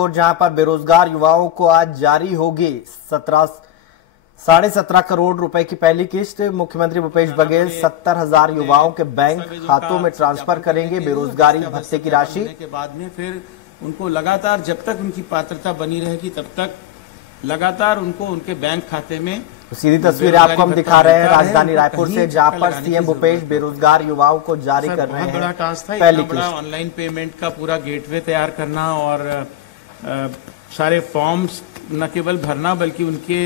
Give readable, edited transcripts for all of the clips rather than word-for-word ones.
और जहां पर बेरोजगार युवाओं को आज जारी होगी 17.5 करोड़ रुपए की पहली किस्त। मुख्यमंत्री भूपेश बघेल 70,000 युवाओं के बैंक खातों में ट्रांसफर करेंगे बेरोजगारी भत्ते की राशि। के बाद में फिर उनको लगातार जब तक उनकी पात्रता बनी रहेगी तब तक लगातार उनको उनके बैंक खाते में। सीधी तस्वीर आपको हम दिखा रहे हैं राजधानी रायपुर से, जहां पर सीएम भूपेश बेरोजगार युवाओं को जारी कर रहे हैं बड़ा टास्क था, पहली बड़ा ऑनलाइन पेमेंट का पूरा गेटवे तैयार करना और सारे फॉर्म्स न केवल भरना बल्कि उनके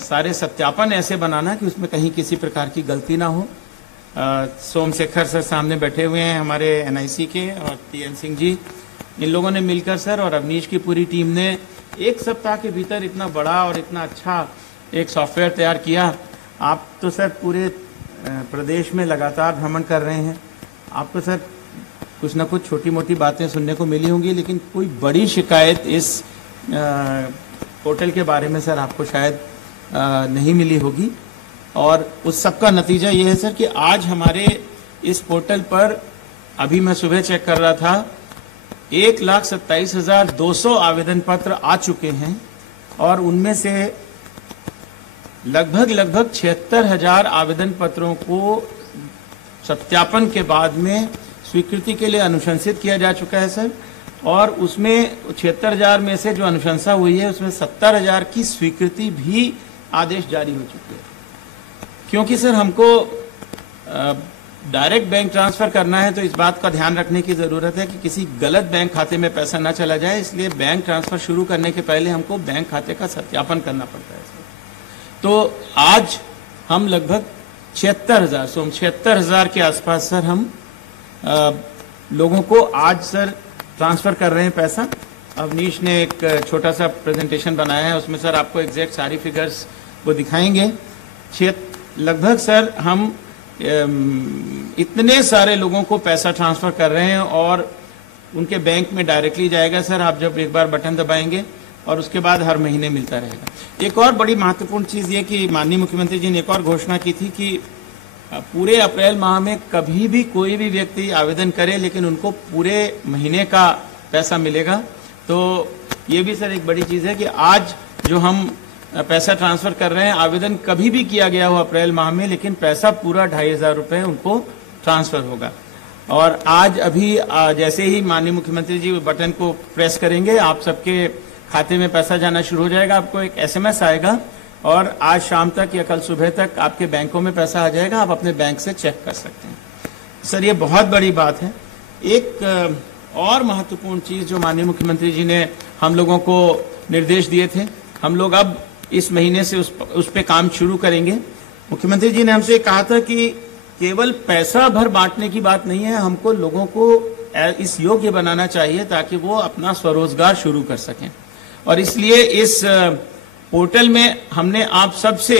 सारे सत्यापन ऐसे बनाना कि उसमें कहीं किसी प्रकार की गलती ना हो। सोमशेखर सर सामने बैठे हुए हैं हमारे एनआईसी के, और टीएन सिंह जी, इन लोगों ने मिलकर सर और अवनीश की पूरी टीम ने एक सप्ताह के भीतर इतना बड़ा और इतना अच्छा एक सॉफ्टवेयर तैयार किया। आप तो सर पूरे प्रदेश में लगातार भ्रमण कर रहे हैं, आपको सर कुछ ना कुछ छोटी मोटी बातें सुनने को मिली होंगी, लेकिन कोई बड़ी शिकायत इस पोर्टल के बारे में सर आपको शायद नहीं मिली होगी। और उस सब का नतीजा ये है सर कि आज हमारे इस पोर्टल पर, अभी मैं सुबह चेक कर रहा था, 1,27,200 आवेदन पत्र आ चुके हैं और उनमें से लगभग 76,000 आवेदन पत्रों को सत्यापन के बाद में स्वीकृति के लिए अनुशंसित किया जा चुका है सर। और उसमें 76,000 में से जो अनुशंसा हुई है उसमें 70,000 की स्वीकृति भी आदेश जारी हो चुके हैं। क्योंकि सर हमको डायरेक्ट बैंक ट्रांसफर करना है तो इस बात का ध्यान रखने की जरूरत है कि किसी गलत बैंक खाते में पैसा ना चला जाए, इसलिए बैंक ट्रांसफर शुरू करने के पहले हमको बैंक खाते का सत्यापन करना पड़ता है सर। तो आज हम लगभग 76,000 के आसपास सर हम लोगों को आज सर ट्रांसफर कर रहे हैं पैसा। अवनीश ने एक छोटा सा प्रेजेंटेशन बनाया है, उसमें सर आपको एग्जैक्ट सारी फिगर्स वो दिखाएंगे। लगभग सर हम इतने सारे लोगों को पैसा ट्रांसफर कर रहे हैं और उनके बैंक में डायरेक्टली जाएगा सर। आप जब एक बार बटन दबाएंगे और उसके बाद हर महीने मिलता रहेगा। एक और बड़ी महत्वपूर्ण चीज ये कि माननीय मुख्यमंत्री जी ने एक और घोषणा की थी कि पूरे अप्रैल माह में कभी भी कोई भी व्यक्ति आवेदन करे लेकिन उनको पूरे महीने का पैसा मिलेगा। तो ये भी सर एक बड़ी चीज है कि आज जो हम पैसा ट्रांसफर कर रहे हैं, आवेदन कभी भी किया गया हो अप्रैल माह में, लेकिन पैसा पूरा 2,500 रुपए उनको ट्रांसफर होगा। और आज अभी जैसे ही माननीय मुख्यमंत्री जी बटन को प्रेस करेंगे, आप सबके खाते में पैसा जाना शुरू हो जाएगा। आपको एक SMS आएगा और आज शाम तक या कल सुबह तक आपके बैंकों में पैसा आ जाएगा, आप अपने बैंक से चेक कर सकते हैं। सर ये बहुत बड़ी बात है। एक और महत्वपूर्ण चीज जो माननीय मुख्यमंत्री जी ने हम लोगों को निर्देश दिए थे, हम लोग अब इस महीने से उस पे काम शुरू करेंगे। मुख्यमंत्री जी ने हमसे कहा था कि केवल पैसा भर बांटने की बात नहीं है, हमको लोगों को इस योग्य बनाना चाहिए ताकि वो अपना स्वरोजगार शुरू कर सकें। और इसलिए इस पोर्टल में हमने आप सबसे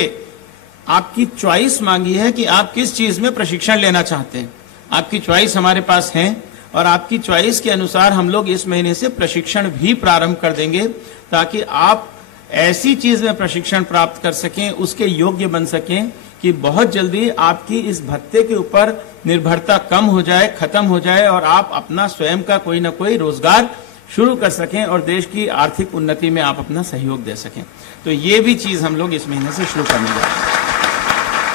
आपकी चॉइस मांगी है कि आप किस चीज में प्रशिक्षण लेना चाहते हैं। आपकी चॉइस हमारे पास है और आपकी चॉइस के अनुसार हम लोग इस महीने से प्रशिक्षण भी प्रारंभ कर देंगे ताकि आप ऐसी चीज में प्रशिक्षण प्राप्त कर सकें, उसके योग्य बन सकें कि बहुत जल्दी आपकी इस भत्ते के ऊपर निर्भरता कम हो जाए, खत्म हो जाए और आप अपना स्वयं का कोई ना कोई रोजगार शुरू कर सकें और देश की आर्थिक उन्नति में आप अपना सहयोग दे सकें। तो ये भी चीज हम लोग इस महीने से शुरू करने जा रहे हैं।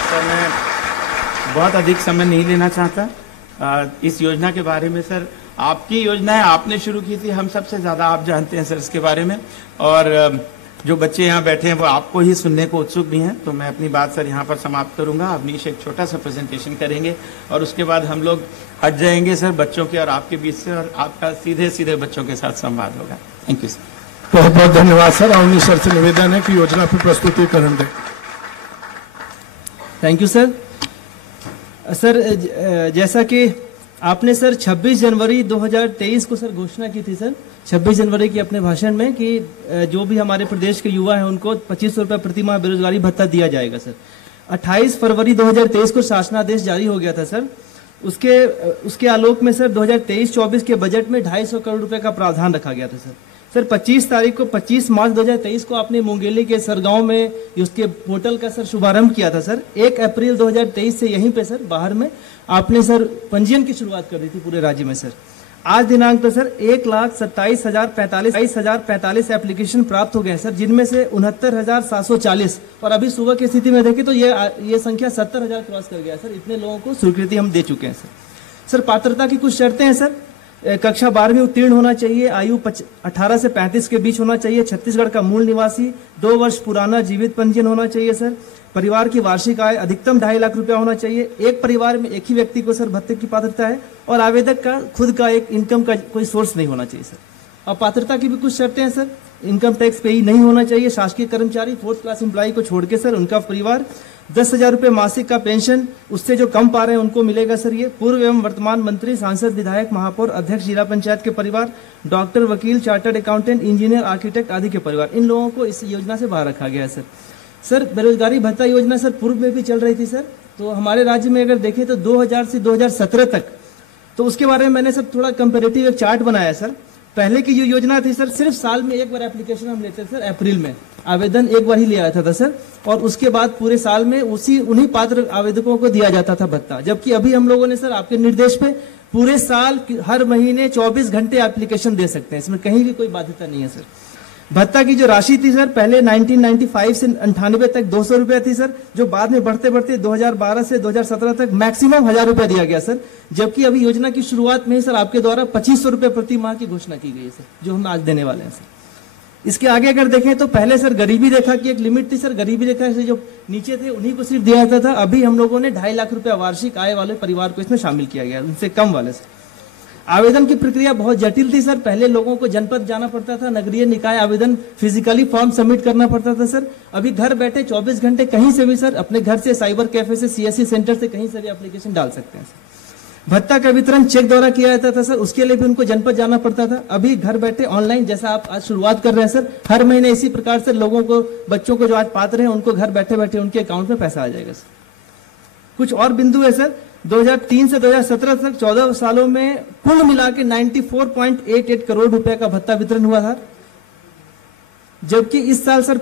सर मैं बहुत अधिक समय नहीं लेना चाहता इस योजना के बारे में। सर आपकी योजना है, आपने शुरू की थी, हम सबसे ज्यादा आप जानते हैं सर इसके बारे में। और जो बच्चे यहाँ बैठे हैं वो आपको ही सुनने को उत्सुक भी हैं। तो मैं अपनी बात सर यहाँ पर समाप्त करूंगा। अवनीश एक छोटा सा प्रेजेंटेशन करेंगे और उसके बाद हम लोग हट जाएंगे सर बच्चों के और आपके बीच से, और आपका सीधे सीधे बच्चों के साथ संवाद होगा। Thank you sir. बहुत बहुत धन्यवाद सर। अवनीश सर से निवेदन है कि योजना पर प्रस्तुतिकरण दें। Thank you sir. सर जैसा कि आपने सर 26 जनवरी 2023 को सर घोषणा की थी सर, 26 जनवरी की अपने भाषण में, कि जो भी हमारे प्रदेश के युवा हैं उनको 2500 रुपये प्रति माह बेरोजगारी भत्ता दिया जाएगा सर। 28 फरवरी 2023 को शासनादेश जारी हो गया था सर। उसके आलोक में सर 2023-24 के बजट में 250 करोड़ रुपए का प्रावधान रखा गया था सर। सर 25 मार्च 2023 को आपने मुंगेली के सरगांव में उसके पोर्टल का सर शुभारंभ किया था सर। 1 अप्रैल 2023 से यहीं पे सर बाहर में आपने सर पंजीयन की शुरुआत कर दी थी पूरे राज्य में सर। आज दिनांक पर सर 1,27,045 एप्लीकेशन प्राप्त हो गए सर, जिनमें से 69,740 और अभी सुबह की स्थिति में देखें तो ये संख्या 70,000 क्रॉस कर गया सर। इतने लोगों को स्वीकृति हम दे चुके हैं सर। सर पात्रता की कुछ शर्तें हैं सर। कक्षा 12वीं उत्तीर्ण होना चाहिए, आयु 18 से 35 के बीच होना चाहिए, छत्तीसगढ़ का मूल निवासी, 2 वर्ष पुराना जीवित पंजीयन होना चाहिए सर। परिवार की वार्षिक आय अधिकतम 2.5 लाख रुपया होना चाहिए। एक परिवार में एक ही व्यक्ति को सर भत्ते की पात्रता है और आवेदक का खुद का एक इनकम का कोई सोर्स नहीं होना चाहिए सर। और पात्रता की भी कुछ शर्तें हैं सर। इनकम टैक्स पेई नहीं होना चाहिए, शासकीय कर्मचारी, 4th क्लास एम्प्लॉय को छोड़ के सर उनका परिवार, 10,000 रुपये मासिक का पेंशन, उससे जो कम पा रहे हैं उनको मिलेगा सर। ये पूर्व एवं वर्तमान मंत्री, सांसद, विधायक, महापौर, अध्यक्ष जिला पंचायत के परिवार, डॉक्टर, वकील, चार्टर्ड अकाउंटेंट, इंजीनियर, आर्किटेक्ट आदि के परिवार, इन लोगों को इस योजना से बाहर रखा गया है सर। सर बेरोजगारी भत्ता योजना सर पूर्व में भी चल रही थी सर, तो हमारे राज्य में अगर देखें तो 2000 से 2017 तक, तो उसके बारे में मैंने सर थोड़ा कंपेरेटिव एक चार्ट बनाया सर। पहले की जो योजना थी सर, सिर्फ साल में एक बार एप्लीकेशन हम लेते थे सर, अप्रैल में आवेदन एक बार ही लिया जाता था सर, और उसके बाद पूरे साल में उन्हीं पात्र आवेदकों को दिया जाता था भत्ता। जबकि अभी हम लोगों ने सर आपके निर्देश पे पूरे साल हर महीने 24 घंटे एप्लीकेशन दे सकते हैं, इसमें कहीं भी कोई बाध्यता नहीं है सर। भत्ता की जो राशि थी सर, पहले 1995 से 98 तक 200 रुपया थी सर, जो बाद में बढ़ते बढ़ते 2012 से 2017 तक मैक्सिमम 1000 रुपया दिया गया सर। जबकि अभी योजना की शुरुआत में ही सर आपके द्वारा 2500 रुपये प्रति माह की घोषणा की गई है सर, जो हम आज देने वाले हैं सर। इसके आगे अगर देखें तो पहले सर गरीबी रेखा की एक लिमिट थी सर, गरीबी रेखा से जो नीचे थे उन्हीं को सिर्फ दिया जाता था। अभी हम लोगों ने 2.5 लाख रुपया वार्षिक आय वाले परिवार को इसमें शामिल किया गया, उनसे कम वाले सर। आवेदन की प्रक्रिया बहुत जटिल थी सर, पहले लोगों को जनपद जाना पड़ता था, नगरीय निकाय आवेदन फिजिकली फॉर्म सबमिट करना पड़ता था सर। अभी घर बैठे 24 घंटे कहीं से भी सर, अपने घर से, साइबर कैफे से, सीएससी सेंटर से, कहीं से भी एप्लीकेशन डाल सकते हैं सर। भत्ता का वितरण चेक द्वारा किया जाता था सर, उसके लिए भी उनको जनपद जाना पड़ता था। अभी घर बैठे ऑनलाइन, जैसा आप आज शुरुआत कर रहे हैं सर, हर महीने इसी प्रकार से लोगों को, बच्चों को जो आज पात्र हैं उनको घर बैठे बैठे उनके अकाउंट में पैसा आ जाएगा सर। कुछ और बिंदु है सर, 2003 से 2017 तक 14 सालों में कुल मिला के 94.88 करोड़ रुपए का भत्ता वितरण हुआ था। जबकि इस साल सर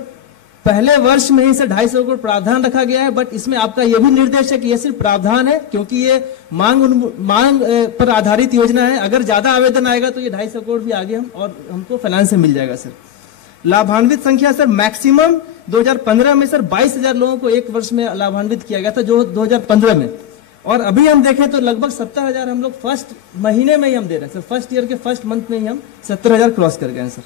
पहले वर्ष में ही सर 250 करोड़ प्रावधान रखा गया है, बट इसमें आपका यह भी निर्देश है कि यह सिर्फ प्रावधान है, क्योंकि ये मांग पर आधारित योजना है। अगर ज्यादा आवेदन आएगा तो ये 250 करोड़ भी आगे हमको फाइनेंस से मिल जाएगा सर। लाभान्वित संख्या सर मैक्सिमम 2015 में सर 22,000 लोगों को एक वर्ष में लाभान्वित किया गया था, जो 2015 में, और अभी हम देखें तो लगभग 70,000 हम लोग फर्स्ट महीने में ही हम दे रहे हैं सर, फर्स्ट ईयर के फर्स्ट मंथ में ही हम 70,000 क्रॉस कर गए हैं सर।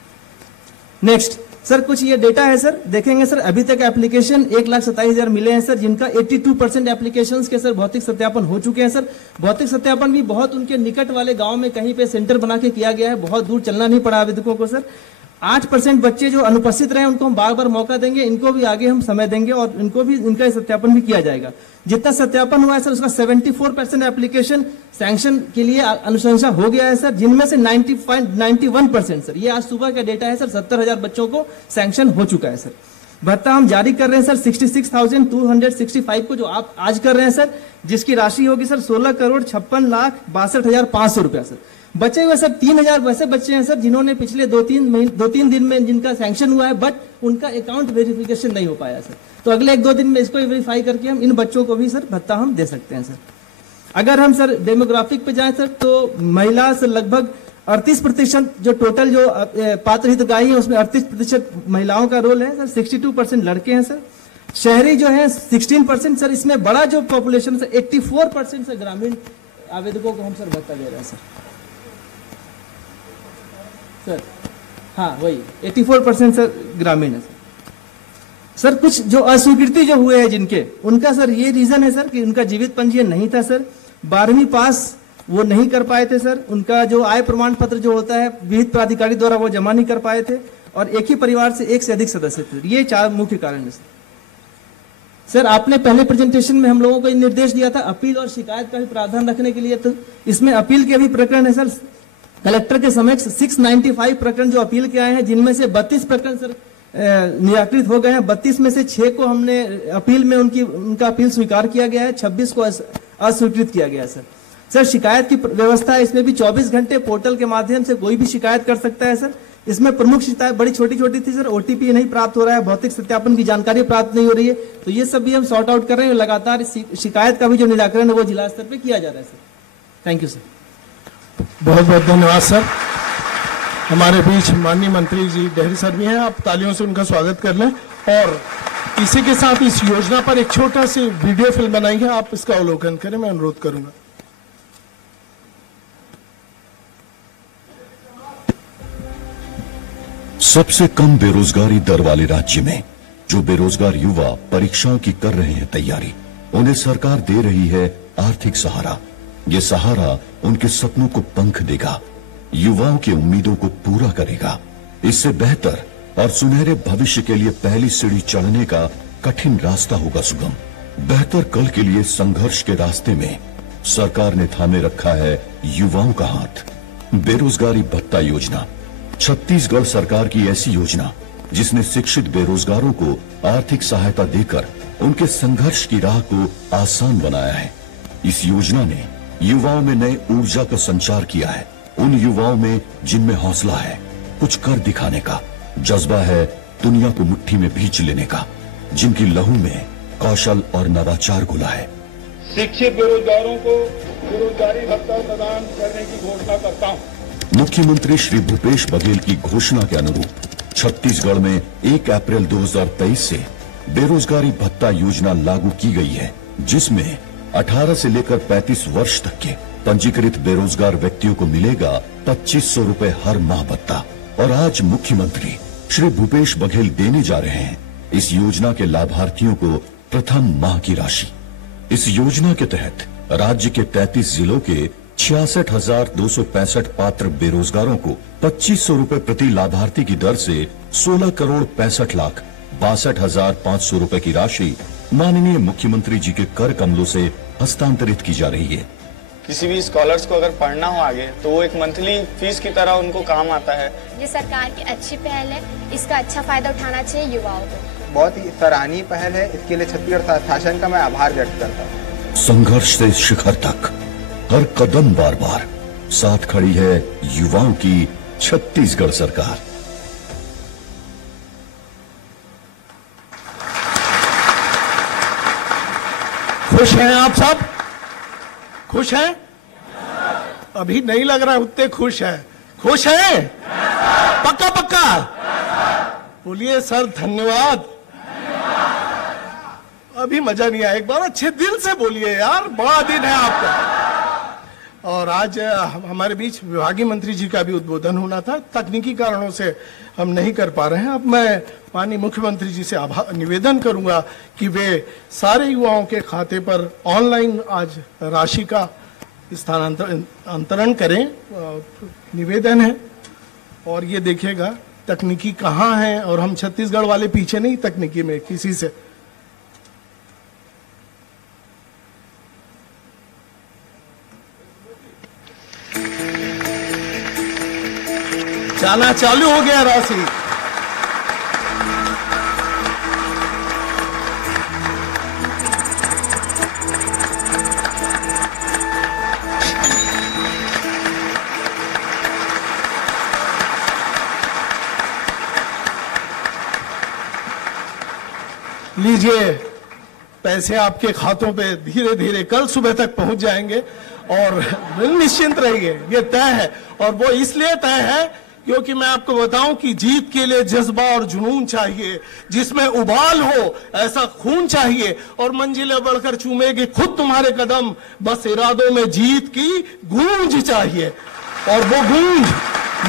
नेक्स्ट सर कुछ ये डेटा है सर, देखेंगे सर अभी तक एप्लीकेशन 1,27,000 मिले हैं सर, जिनका 82% एप्लीकेशंस के सर भौतिक सत्यापन हो चुके हैं सर। भौतिक सत्यापन भी बहुत उनके निकट वाले गांव में कहीं पे सेंटर बना के किया गया है, बहुत दूर चलना नहीं पड़ा आवेदकों को सर। 8% बच्चे जो अनुपस्थित रहे उनको हम बार बार मौका देंगे, इनको भी आगे हम समय देंगे और इनको भी इनका सत्यापन भी किया जाएगा। जितना सत्यापन हुआ है सर उसका 74% एप्लीकेशन सैंक्शन के लिए अनुशंसा हो गया है सर, जिनमें से 90.91% सर, ये आज सुबह का डेटा है सर, 70,000 बच्चों को सैंक्शन हो चुका है सर। भत्ता हम जारी कर रहे हैं सर 66,265 को, जो आप आज कर रहे हैं सर, जिसकी राशि होगी सर 16,56,62,500 रुपया सर। बचे हुए सर 3,000 वैसे बच्चे हैं सर जिन्होंने पिछले 2-3 दिन में जिनका सैंक्शन हुआ है, बट उनका अकाउंट वेरिफिकेशन नहीं हो पाया सर। तो अगले 1-2 दिन में इसको वेरीफाई करके हम इन बच्चों को भी सर भत्ता हम दे सकते हैं सर। अगर हम सर डेमोग्राफिक पे जाएं सर, तो महिला से लगभग 38% जो टोटल जो पात्र हितग्राही है उसमें 38% महिलाओं का रोल है सर, 62% लड़के हैं सर। शहरी जो है 16% सर, इसमें बड़ा जो पॉपुलेशन सर 84% से ग्रामीण आवेदकों को हम सर भत्ता दे रहे हैं सर। हाँ वही 84% सर ग्रामीण है सर। कुछ जो अस्वीकृति जो हुए हैं जिनके, उनका सर ये रीजन है सर कि उनका जीवित पंजीयन नहीं था सर, 12वीं पास वो नहीं कर पाए थे सर, उनका जो आय प्रमाण पत्र जो होता है विहित प्राधिकारी द्वारा वो जमा नहीं कर पाए थे, और एक ही परिवार से एक से अधिक सदस्य थे। ये 4 मुख्य कारण है सर। आपने पहले प्रेजेंटेशन में हम लोगों को निर्देश दिया था अपील और शिकायत का भी प्रावधान रखने के लिए, तो इसमें अपील के भी प्रकरण है सर। कलेक्टर के समक्ष 695 प्रकरण जो अपील के आए हैं, जिनमें से 32 प्रकरण सर निराकृत हो गए हैं। 32 में से 6 को हमने अपील में उनका अपील स्वीकार किया गया है, 26 को अस्वीकृत किया गया है सर। सर शिकायत की व्यवस्था है, इसमें भी 24 घंटे पोर्टल के माध्यम से कोई भी शिकायत कर सकता है सर। इसमें प्रमुख शिकायत बड़ी छोटी छोटी थी सर, ओटीपी नहीं प्राप्त हो रहा है, भौतिक सत्यापन की जानकारी प्राप्त नहीं हो रही है, तो ये सब भी हम सॉर्ट आउट कर रहे हैं। लगातार शिकायत का भी जो निराकरण है वो जिला स्तर पर किया जा रहा है सर। Thank you sir. बहुत बहुत धन्यवाद सर। हमारे बीच माननीय मंत्री जी डेहरी सर भी हैं, आप तालियों से उनका स्वागत कर लें। और इसी के साथ इस योजना पर एक छोटा सी वीडियो फिल्म बनाई है, आप इसका अवलोकन करें, मैं अनुरोध करूंगा। सबसे कम बेरोजगारी दर वाले राज्य में जो बेरोजगार युवा परीक्षाओं की कर रहे हैं तैयारी, उन्हें सरकार दे रही है आर्थिक सहारा। ये सहारा उनके सपनों को पंख देगा, युवाओं की उम्मीदों को पूरा करेगा। इससे बेहतर और सुनहरे भविष्य के लिए पहली सीढ़ी चढ़ने का कठिन रास्ता होगा सुगम। बेहतर कल के लिए संघर्ष के रास्ते में सरकार ने थामे रखा है युवाओं का हाथ। बेरोजगारी भत्ता योजना, छत्तीसगढ़ सरकार की ऐसी योजना जिसने शिक्षित बेरोजगारों को आर्थिक सहायता देकर उनके संघर्ष की राह को आसान बनाया है। इस योजना ने युवाओं में नए ऊर्जा का संचार किया है, उन युवाओं में जिनमें हौसला है, कुछ कर दिखाने का जज्बा है, दुनिया को मुट्ठी में भींच लेने का, जिनकी लहू में कौशल और नवाचार घुला है। शिक्षित बेरोजगारों को बेरोजगारी भत्ता प्रदान करने की घोषणा करता हूं। मुख्यमंत्री श्री भूपेश बघेल की घोषणा के अनुरूप छत्तीसगढ़ में 1 अप्रैल 2023 से बेरोजगारी भत्ता योजना लागू की गई है, जिसमें 18 से लेकर 35 वर्ष तक के पंजीकृत बेरोजगार व्यक्तियों को मिलेगा 2500 रुपए हर माह भत्ता। और आज मुख्यमंत्री श्री भूपेश बघेल देने जा रहे हैं इस योजना के लाभार्थियों को प्रथम माह की राशि। इस योजना के तहत राज्य के 33 जिलों के 66,265 पात्र बेरोजगारों को 2500 रुपए प्रति लाभार्थी की दर से 16,65,62,500 रुपए की राशि माननीय मुख्यमंत्री जी के कर कमलों से हस्तांतरित की जा रही है। किसी भी स्कॉलर्स को अगर पढ़ना हो आगे तो वो एक मंथली फीस की तरह उनको काम आता है। ये सरकार की अच्छी पहल है, इसका अच्छा फायदा उठाना चाहिए युवाओं को। बहुत ही सराहनीय पहल है, इसके लिए छत्तीसगढ़ शासन का मैं आभार व्यक्त करता हूँ। संघर्ष से शिखर तक हर कदम बार बार साथ खड़ी है युवाओं की छत्तीसगढ़ सरकार। खुश हैं आप सब? खुश हैं? अभी नहीं लग रहा उतने खुश हैं। खुश हैं? पक्का पक्का बोलिए सर धन्यवाद। अभी मजा नहीं आया, एक बार अच्छे दिल से बोलिए यार, बड़ा दिन है आपका। और आज हमारे बीच विभागीय मंत्री जी का भी उद्बोधन होना था, तकनीकी कारणों से हम नहीं कर पा रहे हैं। अब मैं माननीय मुख्यमंत्री जी से निवेदन करूंगा कि वे सारे युवाओं के खाते पर ऑनलाइन आज राशि का स्थानांतरण करें। निवेदन है। और ये देखिएगा तकनीकी कहाँ है, और हम छत्तीसगढ़ वाले पीछे नहीं तकनीकी में किसी से। जाना चालू हो गया राशि। लीजिए, पैसे आपके खातों पे धीरे धीरे कल सुबह तक पहुंच जाएंगे और निश्चिंत रहिए, ये तय है। और वो इसलिए तय है क्योंकि मैं आपको बताऊं कि जीत के लिए जज्बा और जुनून चाहिए, जिसमें उबाल हो ऐसा खून चाहिए, और मंजिलें बढ़कर चूमेगी खुद तुम्हारे कदम, बस इरादों में जीत की गूंज चाहिए। और वो गूंज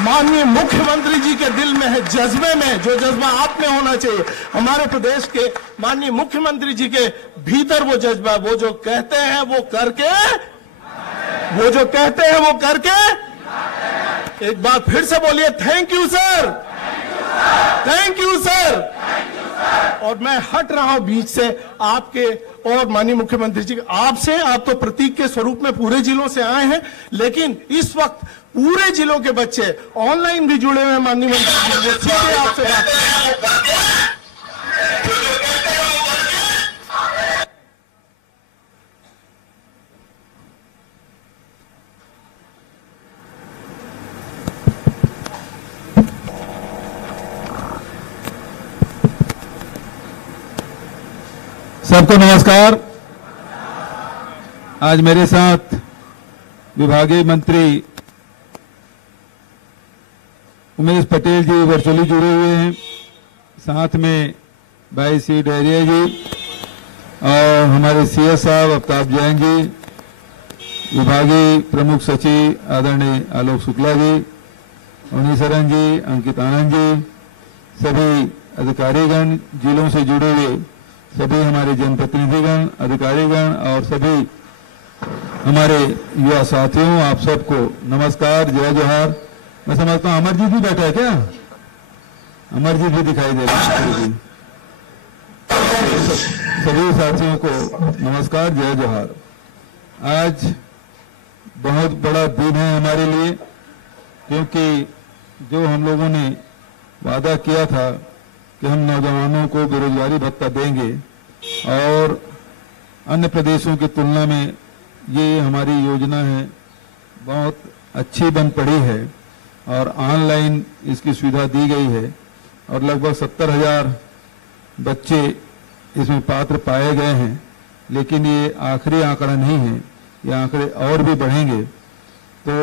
माननीय मुख्यमंत्री जी के दिल में है, जज्बे में, जो जज्बा आप में होना चाहिए। हमारे प्रदेश के माननीय मुख्यमंत्री जी के भीतर वो जज्बा, वो जो कहते हैं वो करके, वो जो कहते हैं वो करके। एक बार फिर से बोलिए, thank you sir, thank you sir. और मैं हट रहा हूं बीच से आपके और माननीय मुख्यमंत्री जी, आपसे, आप तो प्रतीक के स्वरूप में पूरे जिलों से आए हैं, लेकिन इस वक्त पूरे जिलों के बच्चे ऑनलाइन भी जुड़े हुए हैं। माननीय मंत्री जी सीधे आपसे बात। सबको नमस्कार। आज मेरे साथ विभागीय मंत्री उमेश पटेल जी वर्चुअली जुड़े हुए हैं, साथ में भाई सी डहरिया जी और हमारे सीएस साहब अफ्ताब जैन जी, विभागीय प्रमुख सचिव आदरणीय आलोक शुक्ला जी, उन्नीसरन जी, अंकित आनंद जी, सभी अधिकारीगण, जिलों से जुड़े हुए सभी हमारे जनप्रतिनिधिगण, अधिकारीगण और सभी हमारे युवा साथियों, आप सबको नमस्कार, जय जोहार। मैं समझता हूँ अमरजीत भी बैठा है क्या? अमरजीत भी दिखाई दे रहा है। सभी साथियों को नमस्कार, जय जोहार। आज बहुत बड़ा दिन है हमारे लिए, क्योंकि जो हम लोगों ने वादा किया था कि हम नौजवानों को बेरोजगारी भत्ता देंगे और अन्य प्रदेशों की तुलना में ये हमारी योजना है बहुत अच्छी बन पड़ी है और ऑनलाइन इसकी सुविधा दी गई है और लगभग 70,000 बच्चे इसमें पात्र पाए गए हैं। लेकिन ये आखिरी आंकड़ा नहीं है, ये आंकड़े और भी बढ़ेंगे तो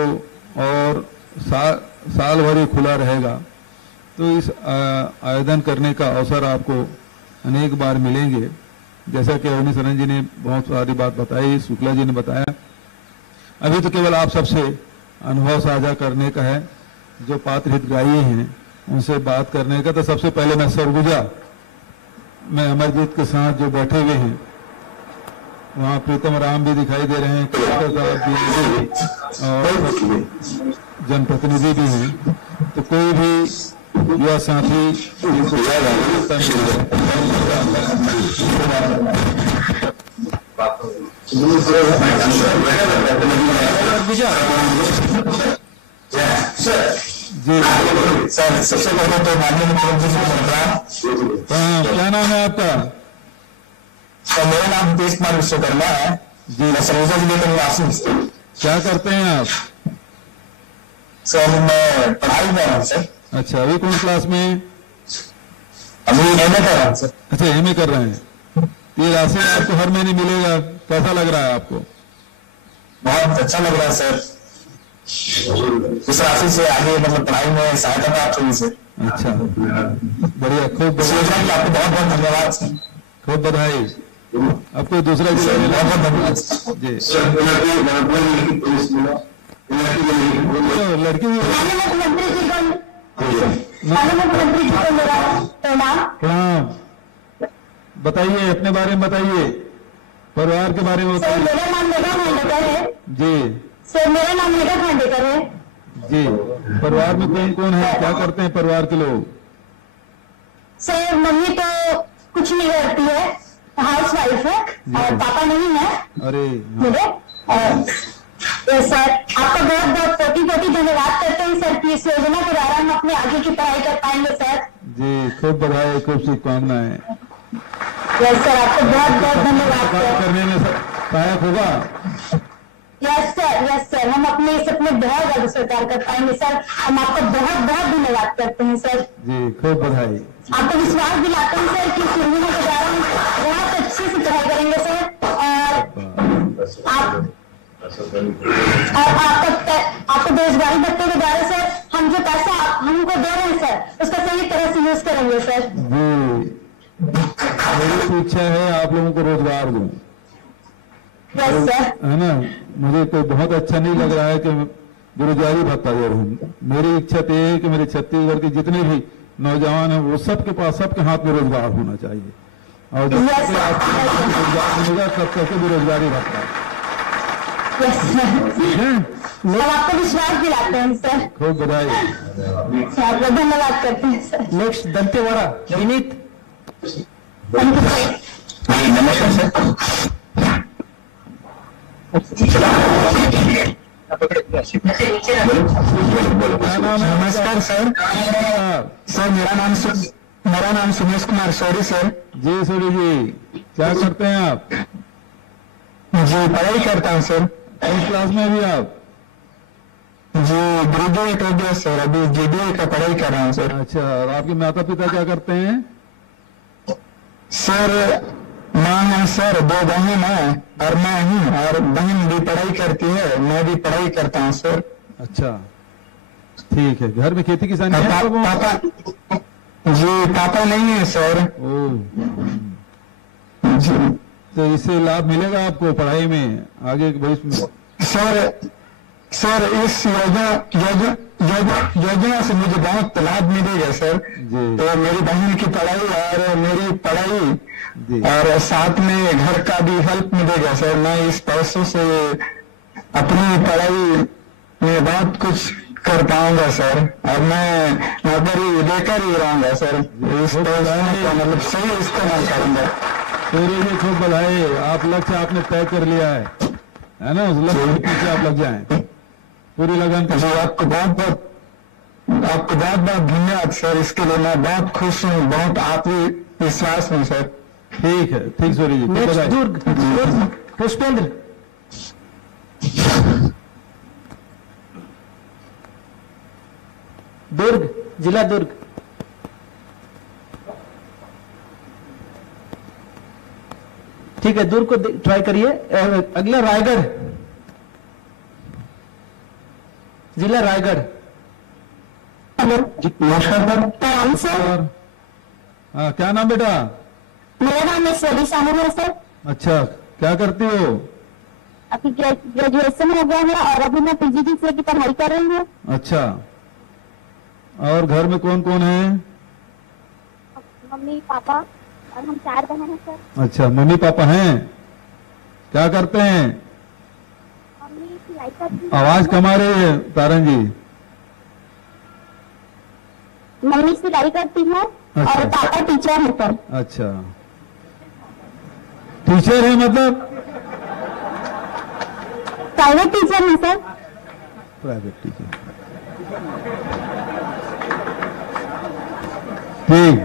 और साल भर ये खुला रहेगा। तो इस आवेदन करने का अवसर आपको अनेक बार मिलेंगे। जैसा कि उन्नीसरन जी ने बहुत सारी बात बताई, शुक्ला जी ने बताया, अभी तो केवल आप सबसे अनुभव साझा करने का है, जो पात्र हितग्राही हैं उनसे बात करने का। तो सबसे पहले मैं सरगुजा में अमरजीत के साथ जो बैठे हुए हैं, वहाँ प्रीतम राम भी दिखाई दे रहे हैं, और जनप्रतिनिधि भी हैं। तो कोई भी युवा साथी जिनको जी सर, सबसे पहले तो माननीय मुख्यमंत्री जी को हाँ, क्या नाम है आपका? सर मेरा नाम तेज कुमार विश्वकर्मा है जी, मैं सरगुजा जिले का निवासी। क्या करते हैं आप? सर मैं पढ़ाई कर रहा हूँ सर। अच्छा, अभी कौन क्लास में? अभी एमए कर रहा हूँ सर। अच्छा, एमए कर रहे हैं। ये राशि आपको हर महीने मिलेगा, कैसा लग रहा है आपको? बहुत अच्छा लग रहा है सर। इस राशि से आगे मतलब पढ़ाई में सहायता प्राप्त हुई सर। अच्छा, बढ़िया, खूब बढ़िया। आपको बहुत बहुत धन्यवाद सर, खूब बधाई। आपको दूसरा जिला में बहुत बहुत धन्यवाद जी। लड़की प्रणाम, बताइए अपने बारे में, बताइए परिवार के बारे में बताइए। मेरा नाम मेघा खांडेकर है जी। सर मेरा नाम मेघा खांडेकर है जी। परिवार में कौन कौन है, क्या करते हैं परिवार के लोग? सर मम्मी तो कुछ नहीं करती है, हाउस वाइफ है, और पापा नहीं है। अरे मेरे सर आपका बहुत बहुत कोटि धन्यवाद करते हैं सर कि इस योजना के द्वारा हम अपने आगे की पढ़ाई कर पाएंगे सर जी। खूब बधाई, खूब शुभकामनाएं। यस सर, आपको बहुत बहुत धन्यवाद करने में सहायक होगा। यस सर, हम अपने सपने बहुत ज्यादा साकार कर पाएंगे सर। हम आपको बहुत बहुत धन्यवाद करते हैं सर जी। खूब बधाई। आपको विश्वास दिलाते हैं सर कि इस योजना के द्वारा हम बहुत अच्छे से पढ़ाई करेंगे सर, और आपको बेरोजगारी भत्ते के द्वारा सर हम जो पैसा हमको दे रहे हैं सर उसका सही तरह से यूज करेंगे सर जी। मेरी इच्छा है आप लोगों को रोजगार दूं, है ना। मुझे कोई बहुत अच्छा नहीं लग रहा है कि बेरोजगारी भत्ता दे रहा हूँ। मेरी इच्छा तो ये है कि मेरे छत्तीसगढ़ के जितने भी नौजवान हैं वो सबके पास, सबके हाथ में रोजगार होना चाहिए, और जब रोजगार मिलेगा तब तक बेरोजगारी भत्ता। हम आपको विश्वास दिलाते हैं सर। खूब बधाई, धन्यवाद करते हैं सर। नेक्स्ट दंतेवाड़ा विनीत। नमस्कार सर। नमस्कार सर। सर मेरा नाम सुमेश कुमार सौरी सर जी। सौरी जी, क्या करते हैं आप? जी पढ़ाई करता हूँ सर। कौन क्लास में अभी आप? जी ग्रेजुएट हो गया सर, अभी जीबीए का पढ़ाई कर रहा हूँ सर। अच्छा, और आपके माता पिता क्या करते हैं? सर माँ है सर, 2 बहन है और मैं हूँ, और बहन भी पढ़ाई करती है, मैं भी पढ़ाई करता हूँ सर। अच्छा, ठीक है। घर में खेती किसानी है? पापा जी, पापा नहीं है सर। जी। तो इससे लाभ मिलेगा आपको पढ़ाई में आगे भविष्य में? सर इस योजना से मुझे बहुत लाभ मिलेगा सर। तो मेरी बहन की पढ़ाई और मेरी पढ़ाई और साथ में घर का भी हेल्प मिलेगा सर। मैं इस पैसों से अपनी पढ़ाई में बहुत कुछ कर पाऊंगा सर, और मैं नौकरी लेकर ही रहूंगा सर। इस पैसे का मतलब सही इस्तेमाल करूंगा। पूरी जी खूब बधाई, आप लक्ष्य आपने तय कर लिया है ना? उस लक्ष्य के पीछे आप लग जाएं पूरी लगन के साथ। आपको बहुत बहुत धन्यवाद सर। इसके लिए मैं बहुत खुश हूँ, बहुत आत्मविश्वास हूँ सर। ठीक है, ठीक सूर्य जी। दुर्ग पुष्पेंद्र। दुर्ग, जिला दुर्ग। ठीक है, दुर्ग को ट्राई करिए। अगला रायगढ़, जिला रायगढ़। हेलो, नमस्कार सर। हाँ, क्या नाम बेटा? मेरा नाम ईश्वरी साहू है सर। अच्छा, क्या करती हो? अभी ग्रेजुएशन हो गया है और अभी मैं पीजीडीसीए की पढ़ाई कर रही हूँ। अच्छा, और घर में कौन कौन है? मम्मी पापा और हम 4 बहन हैं सर। अच्छा, मम्मी पापा हैं, क्या करते हैं? मम्मी सिलाई करती है। आवाज कम आ रही है तारन जी। मम्मी सिलाई करती है और पापा टीचर है सर। अच्छा, टीचर है मतलब? प्राइवेट टीचर है सर। प्राइवेट टीचर, ठीक।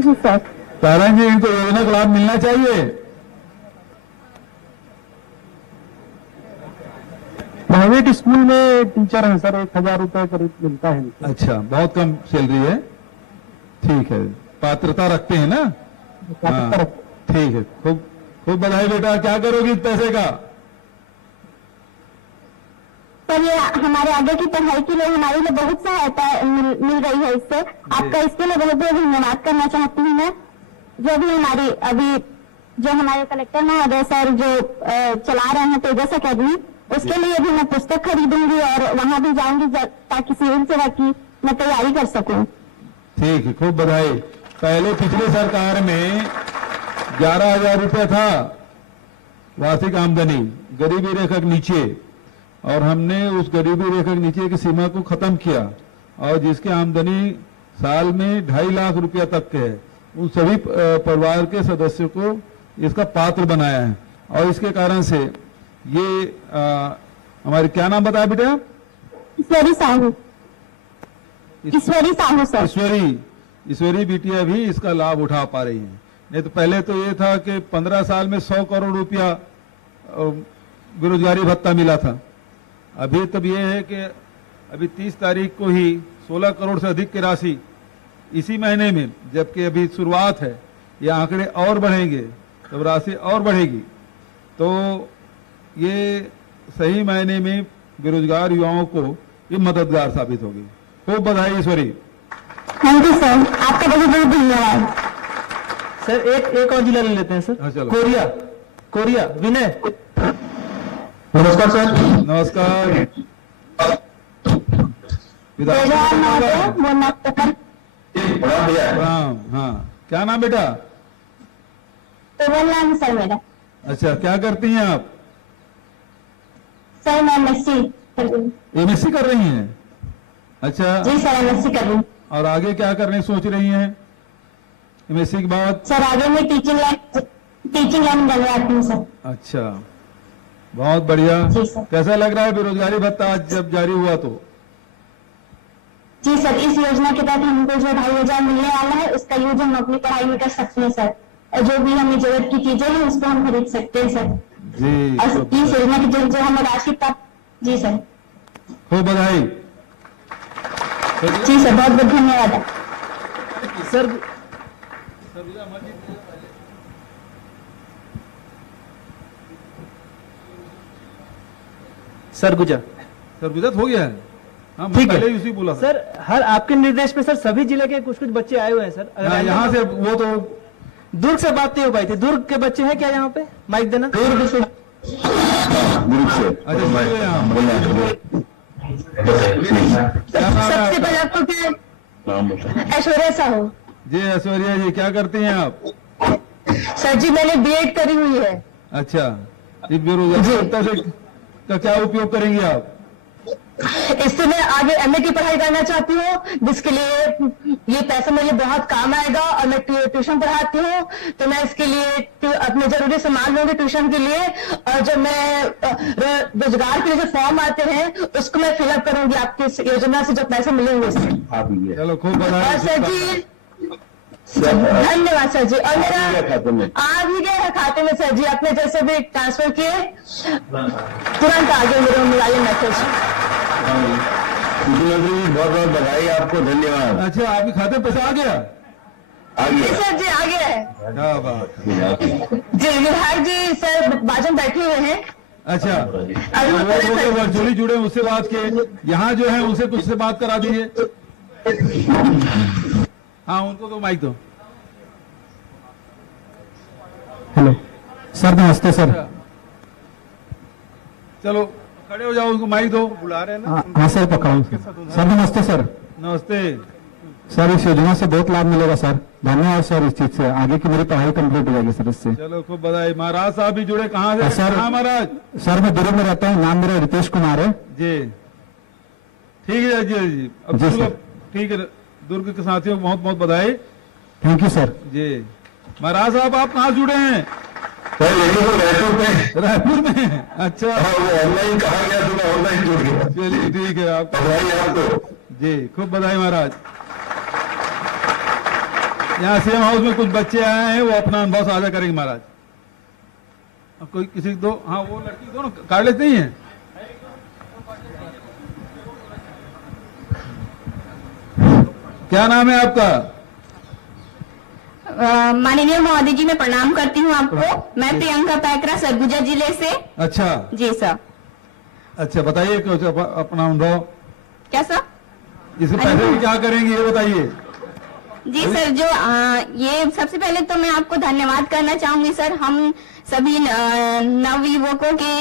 जी सर। तारन जी, इनको योजना का लाभ मिलना चाहिए। प्राइवेट स्कूल में टीचर है सर, 1000 रुपए करीब मिलता है। अच्छा, बहुत कम सैलरी है। ठीक है, पात्रता रखते हैं ना? हाँ, ठीक है, खूब खूब बधाई बेटा। क्या करोगी इस पैसे का? सर ये हमारे आगे की पढ़ाई के लिए हमारे लिए बहुत सहायता मिल रही है इससे। आपका इसके लिए बहुत बहुत धन्यवाद करना चाहती हूँ मैं। जो भी हमारी अभी जो हमारे कलेक्टर महोदय सर जो चला रहे हैं तेजस अकेडमी, उसके लिए भी मैं पुस्तक खरीदूंगी और वहां भी जाऊंगी ताकि सिविल सेवा की मैं तैयारी कर सकूं। ठीक है, खूब बधाई। पहले पिछले सरकार में 11,000 रुपये था वार्षिक आमदनी गरीबी रेखा के नीचे, और हमने उस गरीबी रेखा के नीचे की सीमा को खत्म किया, और जिसकी आमदनी साल में 2.5 लाख रुपया तक के है, उन सभी परिवार के सदस्यों को इसका पात्र बनाया है। और इसके कारण से ये हमारे, क्या नाम बताया बेटा? ईश्वरी साहू। ईश्वरी साहू सर। ईश्वरी बिटिया भी इसका लाभ उठा पा रही है। नहीं तो पहले तो ये था कि 15 साल में 100 करोड़ रुपया बेरोजगारी भत्ता मिला था। अभी तब ये है कि अभी 30 तारीख को ही 16 करोड़ से अधिक की राशि इसी महीने में, जबकि अभी शुरुआत है, ये आंकड़े और बढ़ेंगे, तब राशि और बढ़ेगी। तो ये सही मायने में बेरोजगार युवाओं को ये मददगार साबित होगी। खूब बधाई ईश्वरी। थैंक यू सर, आपका बहुत बहुत धन्यवाद। सर एक और जिला ले लेते हैं सर। हाँ, चलो। कोरिया विनय। नमस्कार सर। नमस्कार। हाँ, क्या नाम बेटा? नाम सर मेरा। अच्छा, क्या करती हैं आप? सर मैं एमएससी कर रही हैं? अच्छा जी सर, एमएससी कर रही हूँ। और आगे क्या करने सोच रही हैं एमएससी के बाद? सर आगे मैं टीचिंग लाइन जाने आती हूँ सर। अच्छा, बहुत बढ़िया। जी सर। कैसा लग रहा है बेरोजगारी भत्ता आज जब जारी हुआ तो? जी सर, इस योजना के तहत हमको जो 2,500 मिलने वाला है उसका यूज हम अपनी पढ़ाई में कर सकते हैं सर। जो भी हमें जरूरत की चीजें हैं उसको हम खरीद सकते हैं सर जी। और इस योजना की जो हमें राशि प्राप्त। जी सर, खूब बधाई। जी सर, बहुत बहुत धन्यवाद सर। सरगुजा हो गया है। ठीक है, उसी बोला सर। हर आपके निर्देश पे सर सभी जिले के कुछ कुछ बच्चे आए हुए हैं सर। अगर यहाँ से वो तो दुर्ग से बात नहीं हो पाई थी। दुर्ग के बच्चे हैं क्या यहाँ पे? माइक देना। दुर्ग से सबसे पहले आपको क्या? ऐश्वर्या साहू जी। ऐश्वर्या जी, क्या करती हैं आप? सर जी मैंने बीएड करी हुई है। अच्छा, इस बेरोजगारी भत्ता से का क्या उपयोग करेंगे आप? इससे मैं आगे एमए की पढ़ाई करना चाहती हूँ, जिसके लिए ये पैसा मुझे बहुत काम आएगा। और मैं ट्यूशन पढ़ाती हूँ, तो मैं इसके लिए अपने जरूरी सामान लूंगी ट्यूशन के लिए। और जब मैं रोजगार के लिए जो फॉर्म आते हैं उसको मैं फिलअप करूंगी आपकी इस योजना से जो पैसे मिलेंगे उससे। चलो खूब बधाई। सर जी धन्यवाद सर जी। और मेरा आ भी गया है खाते में सर जी। अपने जैसे भी ट्रांसफर किए तुरंत आ गए मेरे मोबाइल मैसेज। मुख्यमंत्री जी बहुत बहुत बधाई आपको, धन्यवाद। अच्छा, आपके खाते में पैसा आ गया? जी सर जी आ गया है। क्या बात जी। विधायक जी सर बाजू बैठे हुए हैं। अच्छा, वो वर्चुअली जुड़े, उससे बात किए। यहाँ जो है उनसे कुछ से बात करा दीजिए। हाँ, उनको तो माइक दो। हेलो सर, नमस्ते सर। चलो खड़े हो जाओ, उनको माइक दो। बुला रहे हैं ना? हाँ सर, पकड़ाऊँ सर। नमस्ते सर। नमस्ते सर। इस योजना से बहुत लाभ मिलेगा सर। धन्यवाद सर। इस चीज से आगे की मेरी पढ़ाई कंप्लीट हो जाएगी सर इससे। चलो खूब बधाई। महाराज साहब भी जुड़े। कहाँ से? सर महाराज सर मैं दुर्ग में रहता हूँ। नाम मेरा रितेश कुमार है जी। ठीक है जी। अब ठीक है। दुर्ग के साथियों को बहुत बहुत बधाई। थैंक यू सर जी। महाराज साहब आप कहाँ जुड़े हैं? रायपुर में। रायपुर में? अच्छा, ऑनलाइन कहा गया तो मैं ऑनलाइन जुड़ गया। चलिए ठीक है। आप बधाई आपको जी, खूब बधाई महाराज। यहाँ सेम हाउस में कुछ बच्चे आए हैं, वो अपना अनुभव साझा करेंगे महाराज। कोई किसी दो। हाँ, वो लड़की दो ना, कार्डलेस नहीं है। क्या नाम है आपका? माननीय महोदय जी, मैं प्रणाम करती हूँ आपको। मैं प्रियंका पैकरा, सरगुजा जिले से। अच्छा जी सर। अच्छा, बताइए कुछ अपना अनुभव। क्या सर? इसके पैसे क्या करेंगे ये बताइए। जी सर, जो ये सबसे पहले तो मैं आपको धन्यवाद करना चाहूंगी सर। हम सभी नवयुवकों के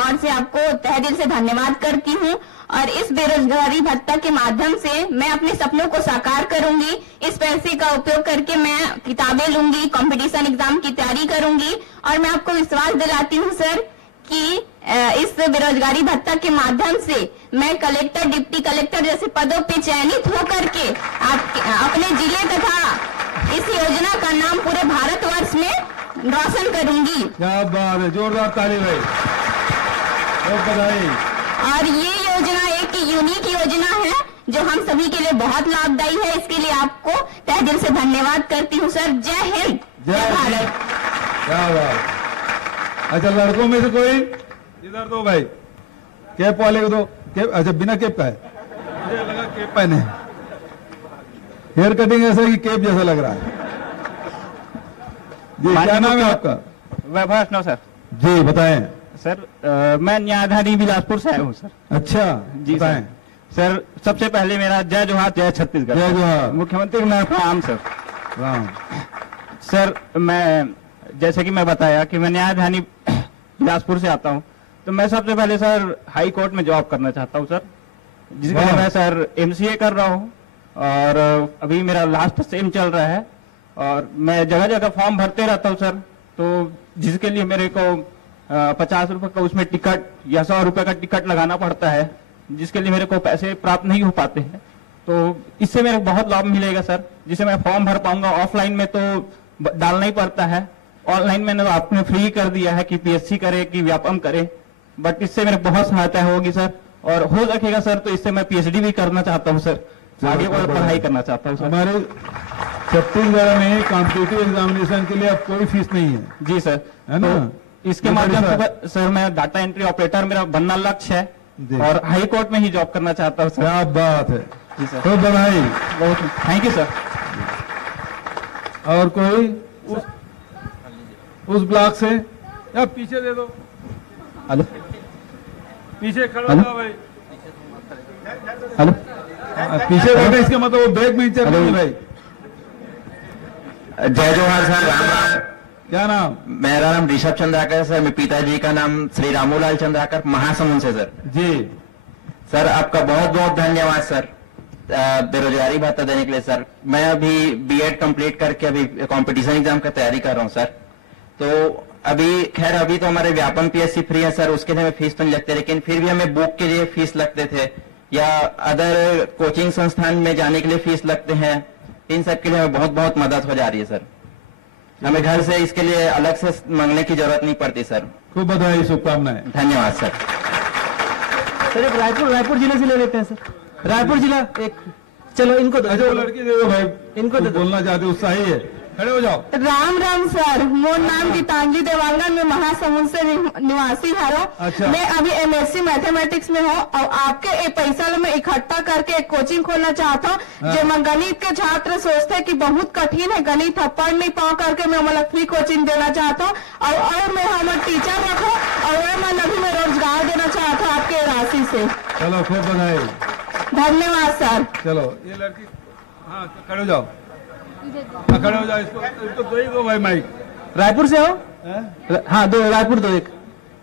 ओर से आपको तहे दिल से धन्यवाद करती हूँ। और इस बेरोजगारी भत्ता के माध्यम से मैं अपने सपनों को साकार करूंगी। इस पैसे का उपयोग करके मैं किताबें लूंगी, कंपटीशन एग्जाम की तैयारी करूंगी। और मैं आपको विश्वास दिलाती हूँ सर कि इस बेरोजगारी भत्ता के माध्यम से मैं कलेक्टर, डिप्टी कलेक्टर जैसे पदों पे चयनित होकर के अपने जिले तथा इस योजना का नाम पूरे भारतवर्ष में रोशन करूंगी। क्या बात है, जोरदार ताली भाई, बहुत बधाई। और ये योजना एक यूनिक योजना है जो हम सभी के लिए बहुत लाभदायी है। इसके लिए आपको तहे दिल से धन्यवाद करती हूँ सर। जय हिंद, जय भारत। क्या बात। अच्छा, लड़कों में से कोई इधर दो भाई, कैप वाले को दो। कैप, अच्छा बिना कैप का है, मुझे लगा कैप पहने। हेयर कटिंग ऐसा कि कैप जैसा लग रहा है जी। क्या नाम है आपका? वैभव सर। जी बताएं सर। मैं न्यायधारी बिलासपुर से आया हूँ सर। अच्छा जी बताएं सर। सबसे पहले मेरा जय जोहार, जय छत्तीसगढ़। जय जोहार। मुख्यमंत्री मैं प्रणाम सर। राम सर। मैं जैसे कि मैं बताया कि मैं न्यायधारी बिलासपुर से आता हूँ, तो मैं सबसे पहले सर हाई कोर्ट में जॉब करना चाहता हूँ सर, जिसके लिए मैं सर एमसीए कर रहा हूँ। और अभी मेरा लास्ट सेम चल रहा है और मैं जगह जगह फॉर्म भरते रहता हूँ सर। तो जिसके लिए मेरे को 50 रुपए का उसमें टिकट या 100 रुपए का टिकट लगाना पड़ता है, जिसके लिए मेरे को पैसे प्राप्त नहीं हो पाते हैं। तो इससे मेरे बहुत लाभ मिलेगा सर, जिससे मैं फॉर्म भर पाऊंगा। ऑफलाइन में तो डालना ही पड़ता है, ऑनलाइन मैंने तो आपने फ्री कर दिया है कि पीएससी करे कि व्यापम करे, बट इससे मेरे बहुत सहायता होगी सर। और हो सकेगा सर तो इससे मैं पीएचडी भी करना चाहता हूँ सर, आगे और पढ़ाई करना चाहता हूँ सर। हमारे छत्तीसगढ़ में कॉम्पिटिटिव एग्जामिनेशन के लिए अब कोई फीस नहीं है। जी सर, है ना? तो इसके माध्यम से सर मैं डाटा एंट्री ऑपरेटर मेरा बनना लक्ष्य है और हाई कोर्ट में ही जॉब करना चाहता हूँ सर। क्या बात है। जी सर, तो बधाई, बहुत थैंक यू सर। और कोई उस ब्लॉक से या पीछे दे दो। हेलो, पीछे खड़ा हो भाई। हेलो पीछे बैठे, इसका मतलब वो बैग में चल रही भाई। जय जोहार सर, राम राम। क्या नाम? मेरा नाम ऋषभ चंद्राकर सर, मेरे पिताजी का नाम श्री रामूलाल चंद्राकर, महासमुंद से सर। जी सर, आपका बहुत बहुत धन्यवाद सर बेरोजगारी भत्ता देने के लिए सर। मैं अभी बीएड कंप्लीट करके अभी कंपटीशन एग्जाम का तैयारी कर रहा हूँ सर। तो अभी खैर अभी तो हमारे व्यापम पीएससी फ्री है सर, उसके लिए हमें फीस तो नहीं लगते, लेकिन फिर भी हमें बुक के लिए फीस लगते थे या अदर कोचिंग संस्थान में जाने के लिए फीस लगते हैं। इन सब के लिए हमें बहुत बहुत मदद हो जा रही है सर। हमें घर से इसके लिए अलग से मांगने की जरूरत नहीं पड़ती सर। खूब बधाई, शुभकामनाएं। धन्यवाद सर। सर एक रायपुर जिले से ले लेते हैं सर। रायपुर जिला एक, चलो इनको दो। वो लड़की दे दो भाई, इनको दो। बोलना चाहते उत्साही है, खड़े हो जाओ। राम राम सर, मोर नाम गीतांजलि देवांगन, मैं महासमुंद से निवासी हूँ। अच्छा। मैं अभी एमएससी मैथमेटिक्स में हूँ और आपके एक पैसा मैं इकट्ठा करके एक कोचिंग खोलना चाहता हूँ। जो मैं गणित के छात्र सोचते हैं कि बहुत कठिन है गणित, पढ़ नहीं पाओ करके मैं मतलब फ्री कोचिंग देना चाहता हूँ और मैं हमारे टीचर रखूँ और मैं अभी मैं रोजगार देना चाहता हूँ आपके राशि से। चलो खूब बधाई, धन्यवाद सर। चलो ये लड़की, हाँ खड़े हो जाओ, खड़े हो जाओ। इसको दो ही दो भाई माइक। रायपुर से हो? हाँ दो, रायपुर दो एक।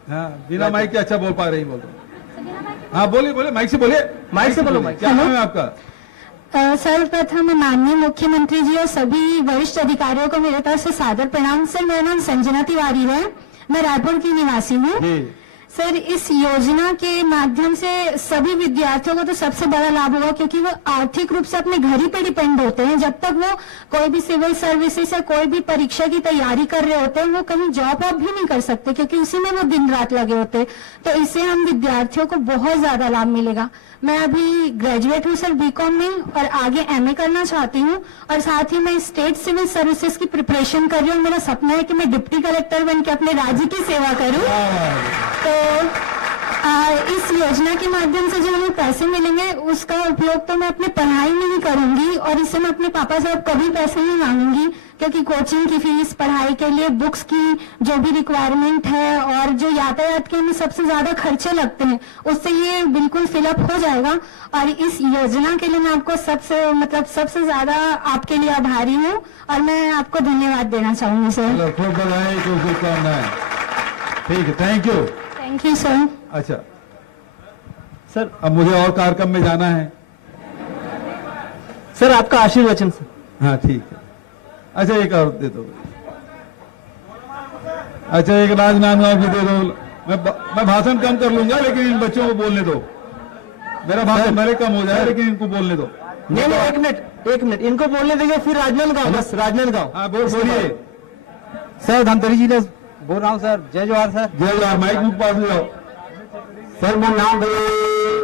हाँ बिना माइक के अच्छा बोल पा रही, बोल रहे। हाँ बोलिए बोलिए, माइक से बोलिए, माइक से बोलो। क्या नाम है आपका? सर्वप्रथम माननीय मुख्यमंत्री जी और सभी वरिष्ठ अधिकारियों को मेरे तरफ से सादर प्रणाम। सर मेरा नाम संजना तिवारी है, मैं रायपुर की निवासी हूँ। सर इस योजना के माध्यम से सभी विद्यार्थियों को तो सबसे बड़ा लाभ होगा क्योंकि वो आर्थिक रूप से अपने घर ही पे डिपेंड होते हैं। जब तक वो कोई भी सिविल सर्विसेज या कोई भी परीक्षा की तैयारी कर रहे होते हैं वो कहीं जॉब वॉब भी नहीं कर सकते क्योंकि उसी में वो दिन रात लगे होते हैं। तो इससे हम विद्यार्थियों को बहुत ज्यादा लाभ मिलेगा। मैं अभी ग्रेजुएट हूँ सर बीकॉम में और आगे एमए करना चाहती हूँ और साथ ही मैं स्टेट सिविल सर्विसेज की प्रिपरेशन कर रही हूँ। मेरा सपना है कि मैं डिप्टी कलेक्टर बन के अपने राज्य की सेवा करूँ। तो इस योजना के माध्यम से जो हमें पैसे मिलेंगे उसका उपयोग तो मैं अपने पढ़ाई में ही करूंगी और इससे मैं अपने पापा से अब कभी पैसे नहीं मांगूंगी क्योंकि कोचिंग की फीस, पढ़ाई के लिए बुक्स की जो भी रिक्वायरमेंट है और जो यातायात के हमें सबसे ज्यादा खर्चे लगते हैं उससे ये बिल्कुल फिलअप हो जाएगा। और इस योजना के लिए मैं आपको सबसे ज्यादा आपके लिए आभारी हूँ और मैं आपको धन्यवाद देना चाहूंगी सर। खूब बधाई, खूब शुभकामनाएं। ठीक है, thank you. Thank you sir. अच्छा सर, अब मुझे और कार्यक्रम में जाना है सर, आपका आशीर्वचन सर। हाँ ठीक है। अच्छा एक और दे दो। अच्छा एक राजनांदगांव की दे दो। मैं भाषण कम कर लूंगा लेकिन इन बच्चों को बोलने दो। मेरा भाषण भले कम हो जाए लेकिन इनको बोलने दो। नहीं एक मिनट इनको बोलने देंगे फिर राजनांदगांव, बस राजनांदगांव। हाँ बोलिए सर। धनतेरस जिले बोल रहा हूँ सर। जय जोहार सर। जय जोहार। माइक मुख पास ले जाओ सर। मेरा नाम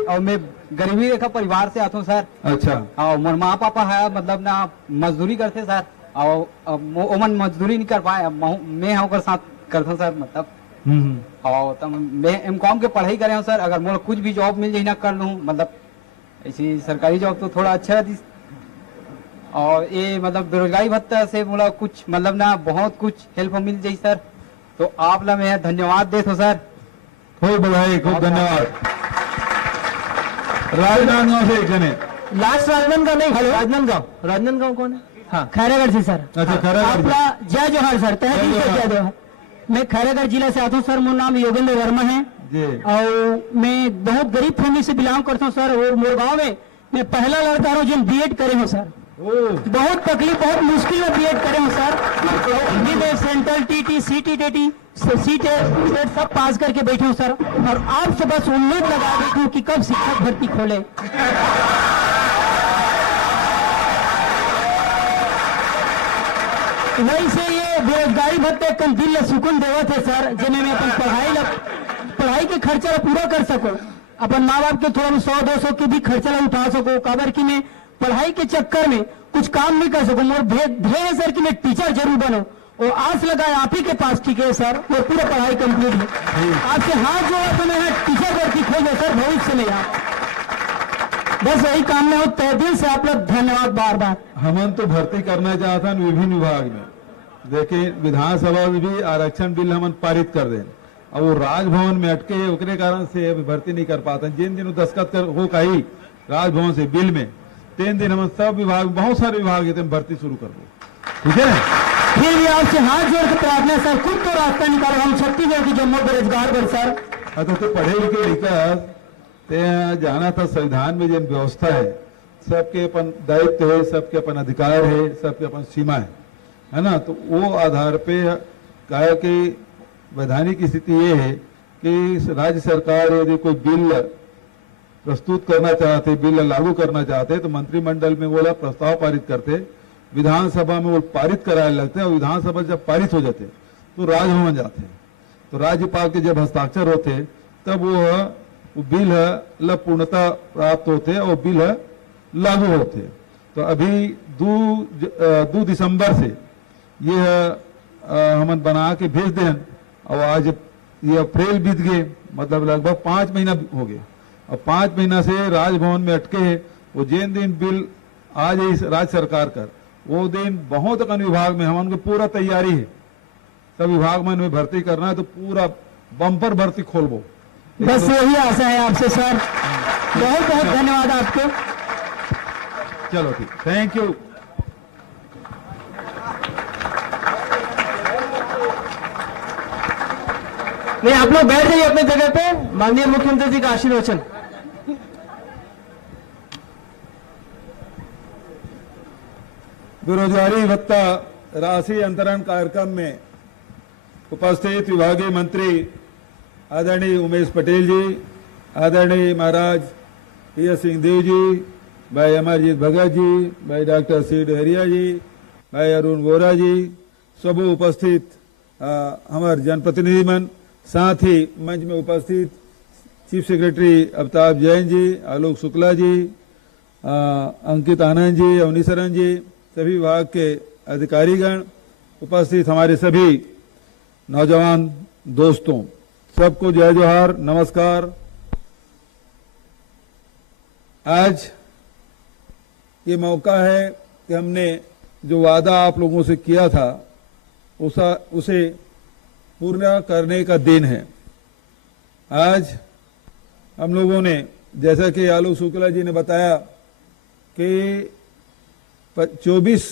और मैं गरीबी रेखा परिवार से आता हूँ सर। अच्छा। और मोर माँ पापा है मतलब ना मजदूरी करते सर और ओमन मजदूरी नहीं कर पाए, मैं होकर साथ करता सर मतलब। और तब मैं एमकॉम के पढ़ाई करे हूँ सर। अगर मोर कुछ भी जॉब मिल जाए ना कर लूँ मतलब ऐसी सरकारी जॉब तो थोड़ा अच्छा है। और ये मतलब बेरोजगारी भत्ता से मोला कुछ मतलब ना बहुत कुछ हेल्प मिल जाए सर। तो आप ला मैं धन्यवाद देता सर। खूब बधाई, खूब धन्यवाद। राजनांदगांव से एक जने लास्ट राजनांदगांव नहीं, राजनांदगांव कौन है? हाँ खैरागढ़ से सर। अच्छा खैरागढ़। जय जोहार सर। जय जोहार। मैं खैरागढ़ जिला से आता हूँ सर। मेरा नाम योगेंद्र वर्मा है और मैं बहुत गरीब फैमिली से बिलोंग करता हूँ सर। और मोर गाँव में मैं पहला लड़का हूँ जो बीएड करे हूँ सर। बहुत तकलीफ, बहुत मुश्किल में बीएड करे हूँ सर। हिंदी में सेंट्रल टीटी, सीटी टीटी, सीट सब पास करके बैठे हूँ सर। और आपसे बस उम्मीद लगा बैठी हूँ कि कब शिक्षक भर्ती खोले। वही से ये बेरोजगारी भत्ते कम दिल सुकून देवत है सर, जिन्हें मैं अपन पढ़ाई के खर्चा पूरा कर सको, अपन माँ बाप के थोड़ा 100-200 के भी खर्चा उठा सको। काबर की मैं पढ़ाई के चक्कर में कुछ काम नहीं कर सकूं। मोर ध्येय है सर कि मैं टीचर जरूर बनो और आस लगाए आप ही के पास। ठीक है सर, वो पूरा पढ़ाई कंप्लीट है। आपसे हाथ जोड़ा तो मैं टीचर भर्ती खोजे सर भविष्य में। आप बस यही काम में हो, तहे दिल से आप लोग धन्यवाद बार बार। हमन तो भर्ती करना चाहता है विभिन्न विभाग में। देखिए विधानसभा में भी आरक्षण बिल हमन पारित कर दें और वो राजभवन में अटके उसके कारण से अभी भर्ती नहीं कर पाते। जिन दिन दस्तखत कर हो कही राजभवन से बिल में 3 दिन हम सब विभाग, बहुत सारे विभाग है, भर्ती शुरू कर दो, ठीक है ना। फिर भी आपसे हाथ जोड़ के प्रार्थना सर, खुद तो रास्ता निकालो, हम छत्तीसगढ़ की जम्मू बेरोजगार पर सर। हाँ तो पढ़े लिखे लिखा जाना था, संविधान में जो व्यवस्था है, सबके अपन दायित्व है, सबके अपन अधिकार है, सबके अपन सीमा है ना। तो वो आधार पे कहा कि वैधानिक स्थिति ये है कि राज्य सरकार यदि कोई बिल प्रस्तुत करना चाहते, बिल लागू करना चाहते, तो मंत्रिमंडल में वो प्रस्ताव पारित करते, विधानसभा में वो पारित कराने लगते, और विधानसभा जब पारित हो जाते तो राजभवन जाते, तो राज्यपाल के जब हस्ताक्षर होते तब वो बिल पूर्णता प्राप्त होते और बिल लागू होते। तो अभी 2 दिसंबर से ये हम बना के भेज दें, और आज ये अप्रैल बीत गए, मतलब लगभग 5 महीना हो गए। और 5 महीना से राजभवन में अटके हैं। वो जिन दिन बिल आ जाए राज्य सरकार कर, वो दिन बहुत कन विभाग में हम पूरा तैयारी है, सब विभाग में भर्ती करना है, तो पूरा बम्पर भर्ती खोलबो। बस यही आशा है आपसे सर, बहुत बहुत धन्यवाद आपको। चलो ठीक, थैंक यू। नहीं, आप लोग बैठ जाइए अपने जगह पे, माननीय मुख्यमंत्री जी का आशीर्वचन। बेरोजगारी भत्ता राशि अंतरण कार्यक्रम में उपस्थित विभागीय मंत्री आदरणीय उमेश पटेल जी, आदरणीय महाराज पी.एस. सिंहदेव जी, भाई अमरजीत भगत जी, भाई डॉक्टर सी डहरिया जी, भाई अरुण वोरा जी, सब उपस्थित हमारे जनप्रतिनिधि मन, साथ ही मंच में उपस्थित चीफ सेक्रेटरी अमिताभ जैन जी, आलोक शुक्ला जी, अंकित आनंद जी, अवनीशरण जी, सभी विभाग के अधिकारीगण, उपस्थित हमारे सभी नौजवान दोस्तों, सबको जय जोहार, नमस्कार। आज ये मौका है कि हमने जो वादा आप लोगों से किया था उसे पूर्ण करने का दिन है। आज हम लोगों ने, जैसा कि आलोक शुक्ला जी ने बताया कि 24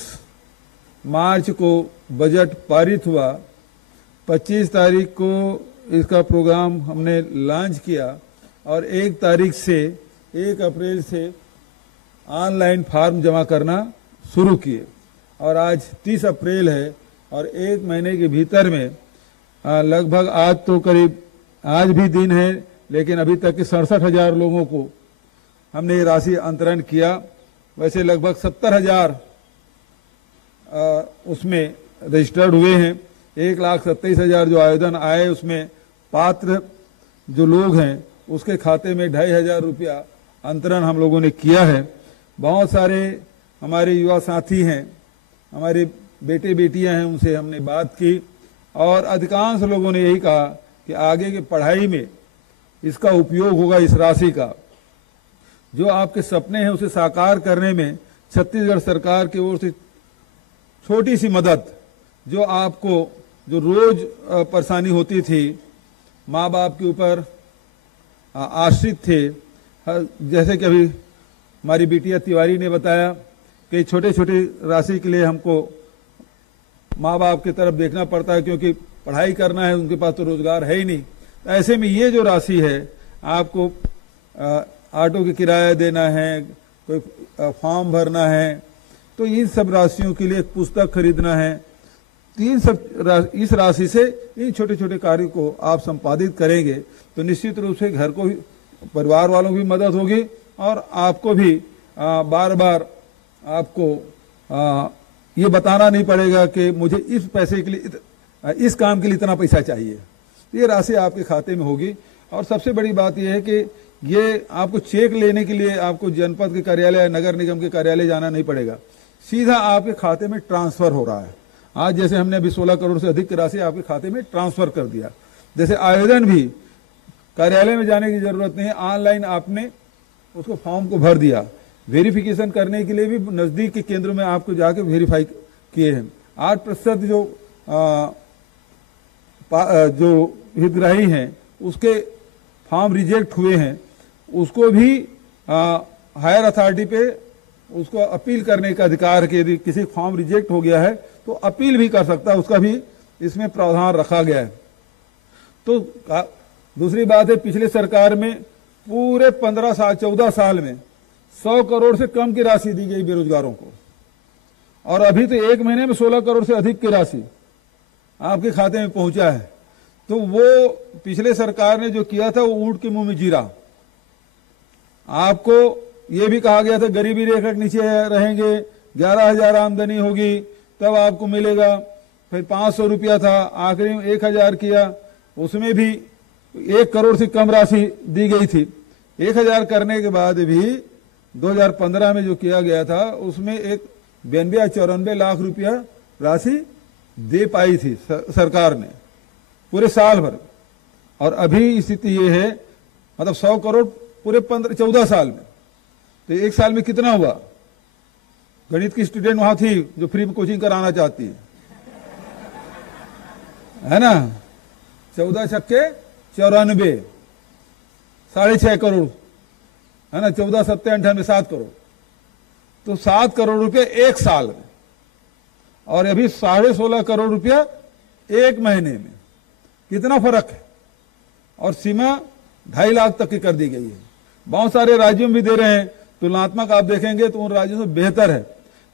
मार्च को बजट पारित हुआ, 25 तारीख को इसका प्रोग्राम हमने लॉन्च किया, और 1 अप्रैल से ऑनलाइन फॉर्म जमा करना शुरू किए, और आज 30 अप्रैल है, और 1 महीने के भीतर में लगभग, आज तो करीब, आज भी दिन है, लेकिन अभी तक के 67,000 लोगों को हमने ये राशि अंतरण किया। वैसे लगभग 70,000 उसमें रजिस्टर्ड हुए हैं। 1,27,000 जो आवेदन आए, उसमें पात्र जो लोग हैं उसके खाते में 2,500 रुपया अंतरण हम लोगों ने किया है। बहुत सारे हमारे युवा साथी हैं, हमारे बेटे बेटियां हैं, उनसे हमने बात की, और अधिकांश लोगों ने यही कहा कि आगे की पढ़ाई में इसका उपयोग होगा। इस राशि का जो आपके सपने हैं उसे साकार करने में छत्तीसगढ़ सरकार की ओर से छोटी सी मदद, जो आपको जो रोज परेशानी होती थी, माँ बाप के ऊपर आश्रित थे, जैसे कि अभी हमारी बिटिया तिवारी ने बताया कि छोटे छोटे राशि के लिए हमको माँ बाप की तरफ देखना पड़ता है, क्योंकि पढ़ाई करना है, उनके पास तो रोजगार है ही नहीं। ऐसे में ये जो राशि है, आपको ऑटो की किराया देना है, कोई फॉर्म भरना है, तो इन सब राशियों के लिए एक पुस्तक खरीदना है, इस राशि से इन छोटे छोटे कार्यों को आप संपादित करेंगे तो निश्चित रूप से घर को भी, परिवार वालों की मदद होगी, और आपको भी बार बार आपको ये बताना नहीं पड़ेगा कि मुझे इस पैसे के लिए, इस काम के लिए इतना पैसा चाहिए। ये राशि आपके खाते में होगी। और सबसे बड़ी बात यह है कि ये आपको चेक लेने के लिए आपको जनपद के कार्यालय या नगर निगम के कार्यालय जाना नहीं पड़ेगा, सीधा आपके खाते में ट्रांसफर हो रहा है। आज जैसे हमने अभी 16 करोड़ से अधिक की राशि आपके खाते में ट्रांसफर कर दिया। जैसे आवेदन भी कार्यालय में जाने की जरूरत नहीं है, ऑनलाइन आपने उसको फॉर्म को भर दिया। वेरिफिकेशन करने के लिए भी नजदीक के केंद्रों में आपको जाके वेरीफाई किए हैं। 8% जो हितग्राही हैं उसके फॉर्म रिजेक्ट हुए हैं, उसको भी हायर अथॉरिटी पे उसको अपील करने का अधिकार कि यदि किसी फॉर्म रिजेक्ट हो गया है तो अपील भी कर सकता है, उसका भी इसमें प्रावधान रखा गया है। तो दूसरी बात है, पिछले सरकार में पूरे 14 साल में 100 करोड़ से कम की राशि दी गई बेरोजगारों को, और अभी तो एक महीने में 16 करोड़ से अधिक की राशि आपके खाते में पहुंचा है। तो वो पिछले सरकार ने जो किया था वो ऊंट के मुंह में जीरा। आपको ये भी कहा गया था गरीबी रेखा के नीचे रहेंगे, 11,000 आमदनी होगी तब आपको मिलेगा, फिर 500 रुपया था, आखिरी में 1,000 किया, उसमें भी 1 करोड़ से कम राशि दी गई थी। 1,000 करने के बाद भी 2015 में जो किया गया था उसमें एक 92-94 लाख रुपया राशि दे पाई थी सरकार ने पूरे साल भर, और अभी स्थिति ये है, मतलब 100 करोड़ पूरे 14 साल में, तो एक साल में कितना हुआ? गणित की स्टूडेंट वहां थी जो फ्री में कोचिंग कराना चाहती है ना? 14 छक्के 94, 6.5 करोड़ है ना, 14 7 98 7 करोड़, तो 7 करोड़ रुपए एक साल में, और अभी 16.5 करोड़ रुपया एक महीने में। कितना फर्क है? और सीमा 2.5 लाख तक की कर दी गई है। बहुत सारे राज्यों में भी दे रहे हैं, तुलनात्मक आप देखेंगे तो उन राज्यों से बेहतर है।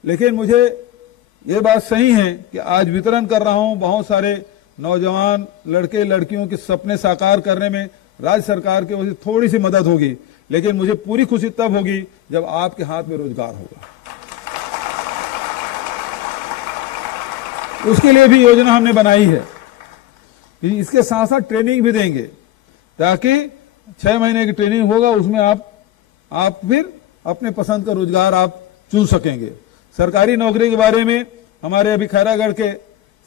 लेकिन मुझे ये बात सही है कि आज वितरण कर रहा हूं, बहुत सारे नौजवान लड़के लड़कियों के सपने साकार करने में राज्य सरकार की वजह से थोड़ी सी मदद होगी, लेकिन मुझे पूरी खुशी तब होगी जब आपके हाथ में रोजगार होगा। उसके लिए भी योजना हमने बनाई है कि इसके साथ साथ ट्रेनिंग भी देंगे, ताकि 6 महीने की ट्रेनिंग होगा, उसमें आप फिर अपने पसंद का रोजगार आप चुन सकेंगे। सरकारी नौकरी के बारे में हमारे अभी खैरागढ़ के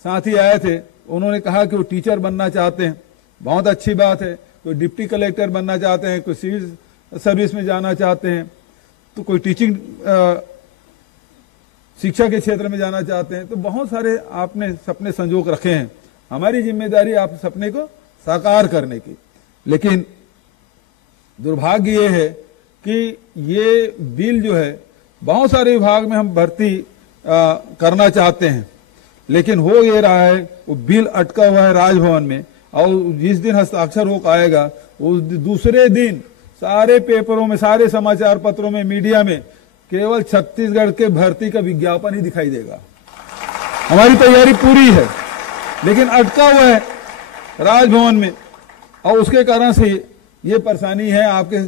साथी आए थे, उन्होंने कहा कि वो टीचर बनना चाहते हैं, बहुत अच्छी बात है। कोई डिप्टी कलेक्टर बनना चाहते हैं, कोई सिविल सर्विस में जाना चाहते हैं, तो कोई टीचिंग शिक्षा के क्षेत्र में जाना चाहते हैं, तो बहुत सारे आपने सपने संजोग रखे हैं। हमारी जिम्मेदारी आप सपने को साकार करने की। लेकिन दुर्भाग्य ये है कि ये बिल जो है बहुत सारे विभाग में हम भर्ती करना चाहते हैं, लेकिन हो ये रहा है वो बिल अटका हुआ है राजभवन में, और जिस दिन हस्ताक्षर हो पाएगा उस दूसरे दिन सारे पेपरों में, सारे समाचार पत्रों में, मीडिया में केवल छत्तीसगढ़ के भर्ती का विज्ञापन ही दिखाई देगा। हमारी तैयारी पूरी है, लेकिन अटका हुआ है राजभवन में, और उसके कारण से ये परेशानी है आपके।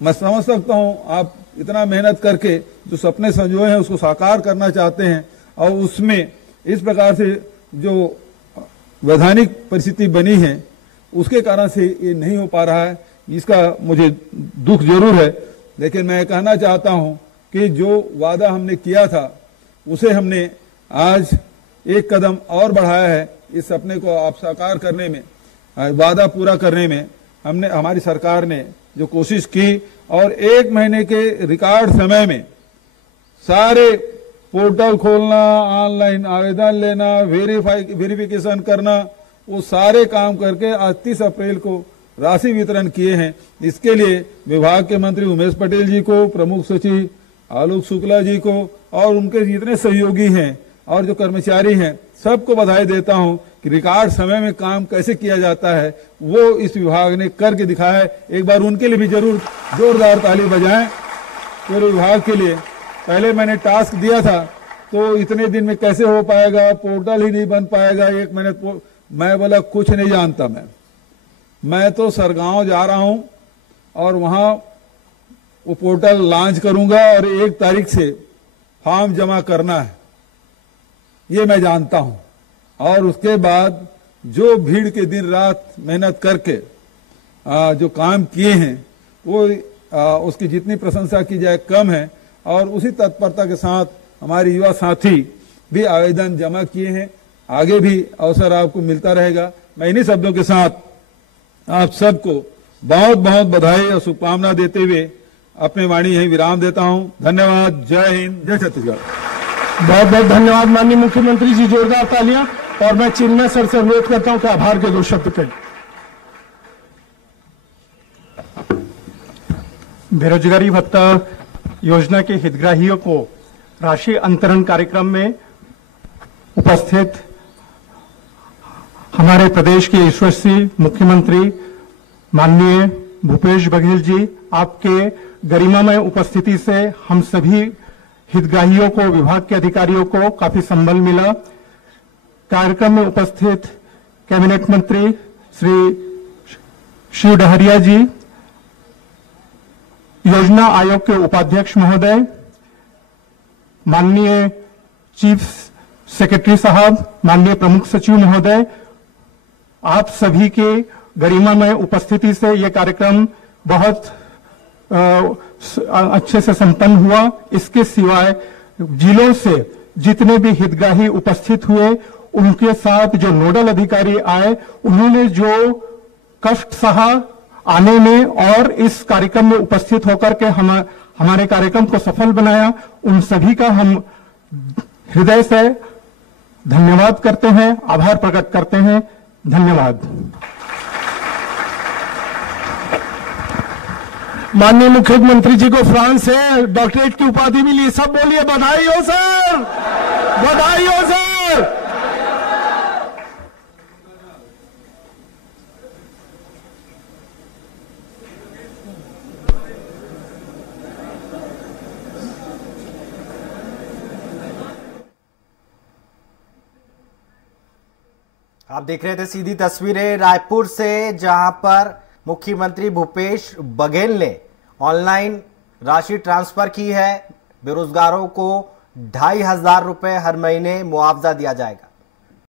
मैं समझ सकता हूं आप इतना मेहनत करके जो सपने संजोए हैं उसको साकार करना चाहते हैं, और उसमें इस प्रकार से जो वैधानिक परिस्थिति बनी है उसके कारण से ये नहीं हो पा रहा है। इसका मुझे दुख जरूर है, लेकिन मैं कहना चाहता हूं कि जो वादा हमने किया था उसे हमने आज एक कदम और बढ़ाया है। इस सपने को आप साकार करने में, वादा पूरा करने में हमारी सरकार ने जो कोशिश की, और 1 महीने के रिकॉर्ड समय में सारे पोर्टल खोलना, ऑनलाइन आवेदन लेना, वेरिफिकेशन करना, वो सारे काम करके आज 30 अप्रैल को राशि वितरण किए हैं। इसके लिए विभाग के मंत्री उमेश पटेल जी को, प्रमुख सचिव आलोक शुक्ला जी को, और उनके जितने सहयोगी हैं और जो कर्मचारी हैं, सबको बधाई देता हूं कि रिकॉर्ड समय में काम कैसे किया जाता है वो इस विभाग ने करके दिखाया है। एक बार उनके लिए भी जरूर जोरदार ताली बजाएं पूरे विभाग के लिए। पहले मैंने टास्क दिया था तो इतने दिन में कैसे हो पाएगा, पोर्टल ही नहीं बन पाएगा, 1 महीने। मैं बोला कुछ नहीं जानता, मैं तो सरगांव जा रहा हूं और वहां वो पोर्टल लॉन्च करूंगा और 1 तारीख से फॉर्म जमा करना है, ये मैं जानता हूं। और उसके बाद जो भीड़ के दिन रात मेहनत करके जो काम किए हैं वो उसकी जितनी प्रशंसा की जाए कम है। और उसी तत्परता के साथ हमारे युवा साथी भी आवेदन जमा किए हैं, आगे भी अवसर आपको मिलता रहेगा। मैं इन्हीं शब्दों के साथ आप सबको बहुत बहुत बधाई और शुभकामना देते हुए अपनी वाणी यहीं विराम देता हूं। धन्यवाद। जय हिंद, जय छत्तीसगढ़। बहुत बहुत धन्यवाद माननीय मुख्यमंत्री जी, जोरदार तालियां। और मैं चिन्मय सर से अनुरोध करता हूं कि आभार के 2 शब्द कहें। बेरोजगारी भत्ता योजना के हितग्राहियों को राशि अंतरण कार्यक्रम में उपस्थित हमारे प्रदेश के यशस्वी मुख्यमंत्री माननीय भूपेश बघेल जी, आपके गरिमामय उपस्थिति से हम सभी हितग्राहियों को, विभाग के अधिकारियों को काफी संबल मिला। कार्यक्रम में उपस्थित कैबिनेट मंत्री श्री शिव डहरिया जी, योजना आयोग के उपाध्यक्ष महोदय, माननीय चीफ सेक्रेटरी साहब, माननीय प्रमुख सचिव महोदय, आप सभी के गरिमामय उपस्थिति से यह कार्यक्रम बहुत अच्छे से संपन्न हुआ। इसके सिवाय जिलों से जितने भी हितग्राही उपस्थित हुए, उनके साथ जो नोडल अधिकारी आए, उन्होंने जो कष्ट सहा आने में और इस कार्यक्रम में उपस्थित होकर के हमारे कार्यक्रम को सफल बनाया, उन सभी का हम हृदय से धन्यवाद करते हैं, आभार प्रकट करते हैं। धन्यवाद। माननीय मुख्यमंत्री जी को फ्रांस से डॉक्टरेट की उपाधि मिली, सब बोलिए बधाई हो सर, बधाई हो सर। आप देख रहे थे सीधी तस्वीरें रायपुर से, जहां पर मुख्यमंत्री भूपेश बघेल ने ऑनलाइन राशि ट्रांसफर की है। बेरोजगारों को 2500 रुपए हर महीने मुआवजा दिया जाएगा।